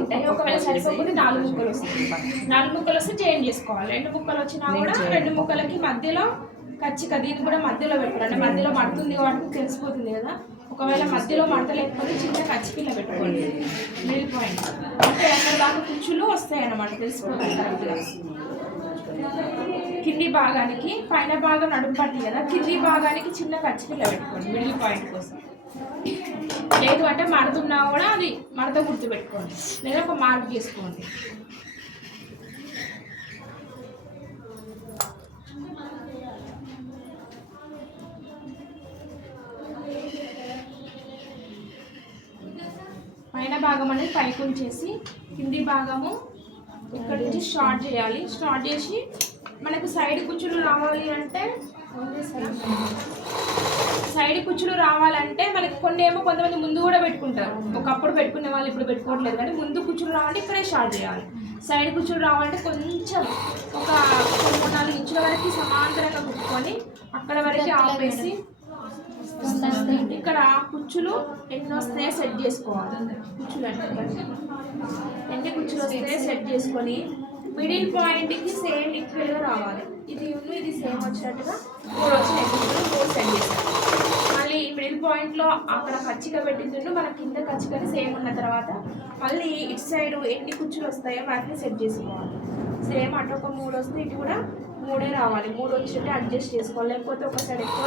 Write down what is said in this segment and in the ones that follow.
ఉంటాయి. ఒకవేళ సరిపోతే 4 ముక్కలు వస్తాయి. 4 ముక్కలు వస్తే చేంజ్ చేసుకోవాలి. 2 ముక్కలు వచ్చినా కూడా 2 ముక్కలకి మధ్యలో ఖచ్చితంగా దీన్ని కూడా మధ్యలో పెట్టుకోవాలి. అంటే మధ్యలో మడుతుంది కాబట్టి తెలిసిపోతుంది కదా. ఒకవేళ మధ్యలో మడత లేకపోతే చిన్న కచ్చిపిల్ల పెట్టుకోండి మిడిల్ పాయింట్. అంటే అక్కడ దాకా కుచ్చులు వస్తాయి అన్నమాట, తెలిసిపోతుంది కరెక్ట్గా. కింది భాగానికి పైన భాగం నడుము పట్టి కదా, కింది భాగానికి చిన్న కచ్చిపిల్ల పెట్టుకోండి మిడిల్ పాయింట్ కోసం. లేదు అంటే మడుతున్నా కూడా అది మడత గుర్తు పెట్టుకోండి, లేదా ఒక మార్క్ చేసుకోండి. పైన భాగం అనేది పైకి ఉంచేసి కింది భాగము ఇక్కడ నుంచి స్టార్ట్ చేయాలి. స్టార్ట్ చేసి మనకు సైడ్ కుచ్చులు రావాలి అంటే మనకి కొన్ని ఏమో కొంతమంది ముందు కూడా పెట్టుకుంటారు. ఒకప్పుడు పెట్టుకునే వాళ్ళు ఇప్పుడు పెట్టుకోవట్లేదు, కానీ ముందు కుచ్చులు రావాలంటే ఇక్కడే స్టార్ట్ చేయాలి. సైడ్ కుచ్చులు రావాలంటే కొంచెం ఒక 3-4 ఇంచుల వరకు సమాంతరంగా కుట్టుకొని అక్కడ వరకు ఆపేసి ఇక్కడ కుచ్చులు ఎన్ని వస్తాయో సెట్ చేసుకోవాలి. కుచ్చులు ఎన్ని కుచ్చులు వస్తాయో సెట్ చేసుకొని మిడిల్ పాయింట్కి సేమ్ ఈక్వల్గా రావాలి. ఇది సేమ్ వచ్చినట్టుగా 3 వచ్చినాయి కుచ్చులు, 3 సెట్ చేస్తాం. మళ్ళీ మిడిల్ పాయింట్లో అక్కడ కచ్చిక పెట్టింది మన కింద కచ్చికని సేమ్ ఉన్న తర్వాత మళ్ళీ ఇటు సైడ్ ఎన్ని కుచ్చులు వస్తాయో వాటిని సెట్ చేసుకోవాలి. సేమ్ అటు ఒక 3 వస్తే ఇటు కూడా 3 రావాలి. 3 వచ్చినట్టు అడ్జస్ట్ చేసుకోవాలి, లేకపోతే ఒక సైడ్ ఎక్కువ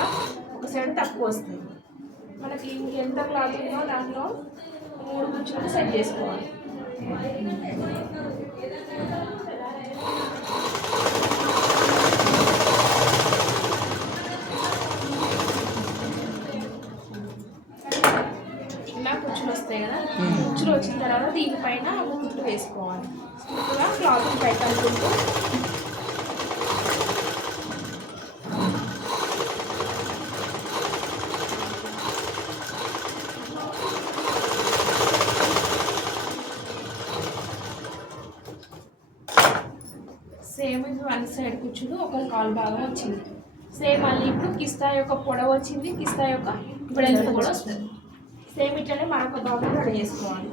ఒక సైడ్ తక్కువ వస్తుంది. మనకి ఎంత క్లాత్ ఉందో దాంట్లో 3 కుచ్చులను సెట్ చేసుకోవాలి. ఇలా కుచ్చులు వస్తాయి కదా, కుచ్చులు వచ్చిన తర్వాత దీనిపైన కుట్లు వేసుకోవాలి. సింపుల్గా క్లాత్ పైకి అనుకుంటూ సేమ్ ఇది 1 సైడ్ కుచ్చులు ఒక కాల్ భాగం వచ్చింది. సేమ్ మళ్ళీ ఇప్పుడు కిస్తా యొక్క పొడవు వచ్చింది, కిస్తా యొక్క వెడల్పు కూడా వస్తుంది. సేమ్ ఇట్లనే మరొక భాగం రెడీ చేసుకోవాలి.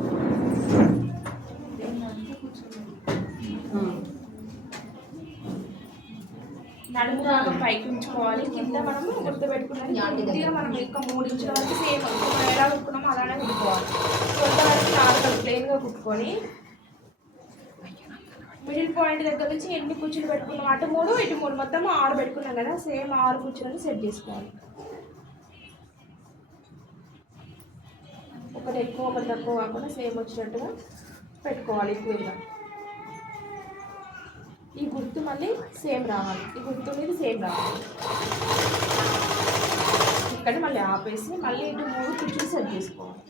నడుము భాగం పైకి ఉంచుకోవాలి. కింద మనము గుర్తుపెట్టుకున్నాం కొద్దిగా మనం ఇంకా 3 ఇంచుల వరకు సేమ్ మనం ఎలా కుట్టుకున్నామో అలానే కుట్టుకోవాలి. కొంతవరకు నాలుగు ప్లెయిన్గా కుట్టుకొని మిడిల్ పాయింట్ దగ్గర నుంచి ఎన్ని కుచ్చులు పెట్టుకున్నాం, అటు 3 ఇటు 3 మొత్తం 6 పెట్టుకున్నాం కదా, సేమ్ 6 కుచ్చులను సెట్ చేసుకోవాలి. ఒకటి ఎక్కువ ఒకటి తక్కువ కాకుండా సేమ్ వచ్చినట్టుగా పెట్టుకోవాలి ఈక్వల్గా. ఈ గుర్తు మళ్ళీ సేమ్ రావాలి, ఈ గుర్తు మీద సేమ్ రావాలి. ఇక్కడ మళ్ళీ ఆపేసి మళ్ళీ ఇటు 3 కుచ్చులు సెట్ చేసుకోవాలి.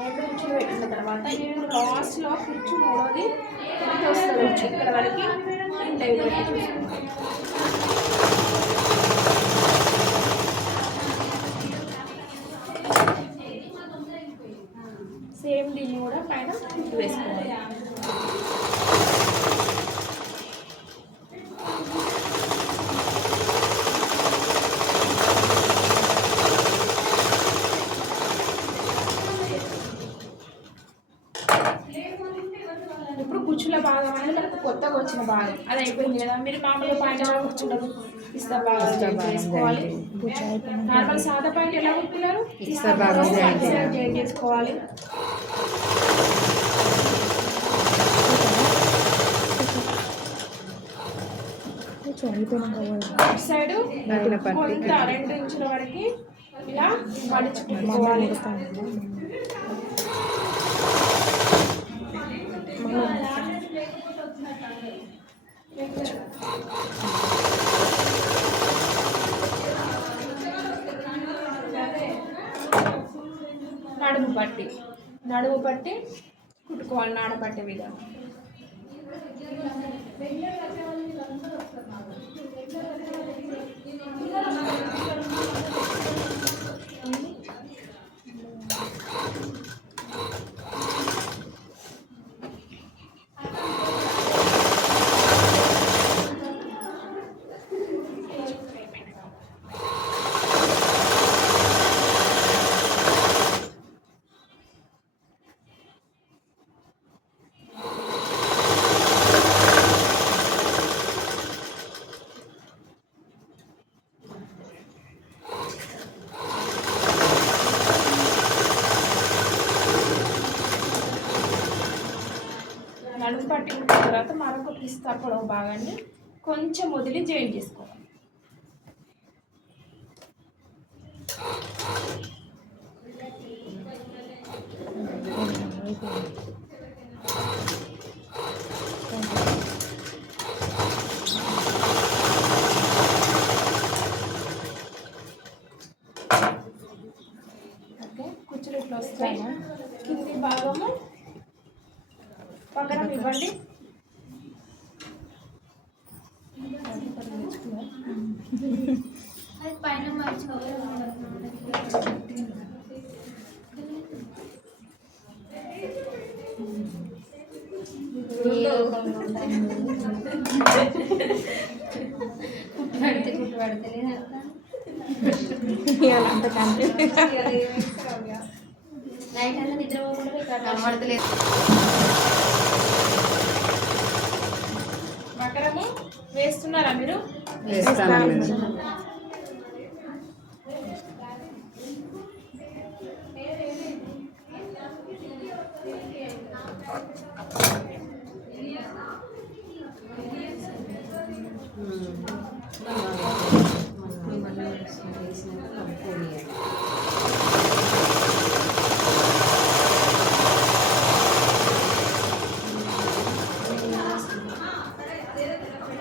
రెండు కుచ్చులు పెట్టిన తర్వాత ఇప్పుడు లాస్ట్లో కుచ్చు 3వది ఎంత వస్తుంది ఇక్కడ వరకు సేమ్ దీన్ని కూడా పైన కుట్టు వేసుకోవాలి. ఇప్పుడు కుచ్చుల భాగం అనేది మనకు కొత్తగా వచ్చిన భాగం అది అయిపోయింది కదా. మీరు మామూలుగా పాయింట్ ఎలా కుచ్చుంటారు, ఇస్తా భాగం చేసుకోవాలి. నార్మల్ సాదా పాయింట్ ఎలా కుట్టున్నారు, ఇస్తా భాగం జాయిన్ చేసుకోవాలి. సైడ్ కొంత 2 ఇంచుల వరకు ఇలా మడుచుకోవాలి. నడుము పట్టి కుట్టుకోవాలి నాడపట్టే విధానం. కటింగ్ తర్వాత మరొక పిస్తా పొడవు భాగాన్ని కొంచెం వదిలి జాయిన్ చేసుకోవాలి. ఓకే, కుచ్చులు ఇట్లా వస్తాయి. కింది భాగము పక్కన ఇవ్వండి. అది పైన నైట్ అంతా నిద్ర పోకుండా కనబడతలేదు. మకరము వేస్తున్నారా మీరు?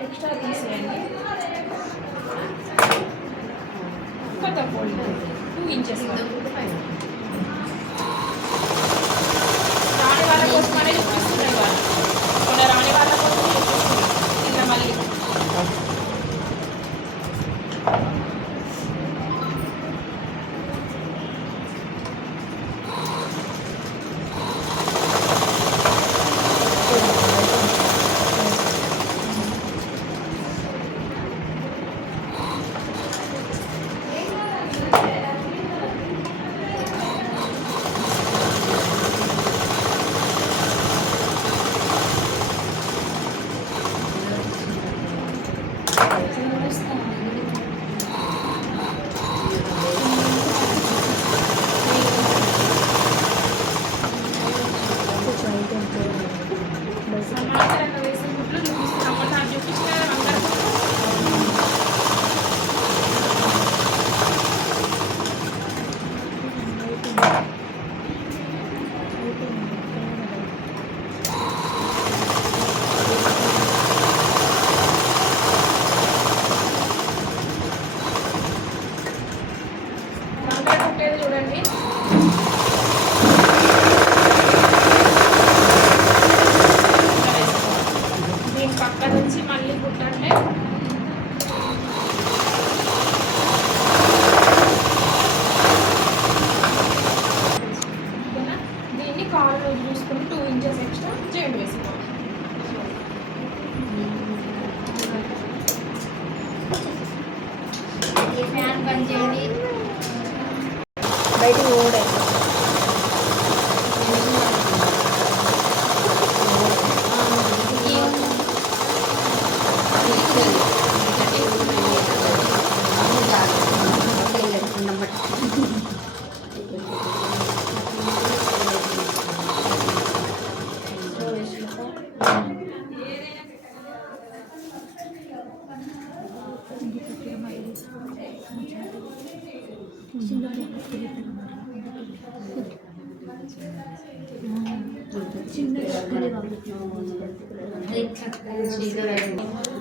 ఎక్స్ట్రా తీసేయండి. కొత్త ఫోల్డ్ 2 ఇంచెస్ రాని వాళ్ళ కోసం అనేది చూపిస్తున్నాయి. వాళ్ళు కొన్ని రాని వాళ్ళ కోసం చూపిస్తున్నాయి. ఇంకా మళ్ళీ సమాంతరంగా వేసే గుడ్లు చూపిస్తున్నాం. నాకు చూపించిన అందరికీ వంకాయ కుట్టేది చూడండి. దీని పక్క నుంచి మళ్ళీ కుట్టంటే ఓకేనా? దీన్ని కాళ్ళు చూసుకుని 2 ఇంచెస్ ఎక్స్ట్రా జాయింట్ వేసుకోవాలి. ఫ్యాన్ బంద్ చేయండి. బయటికి ఓడే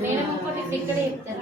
మేడం ఒకటి ఇక్కడ చెప్తారు.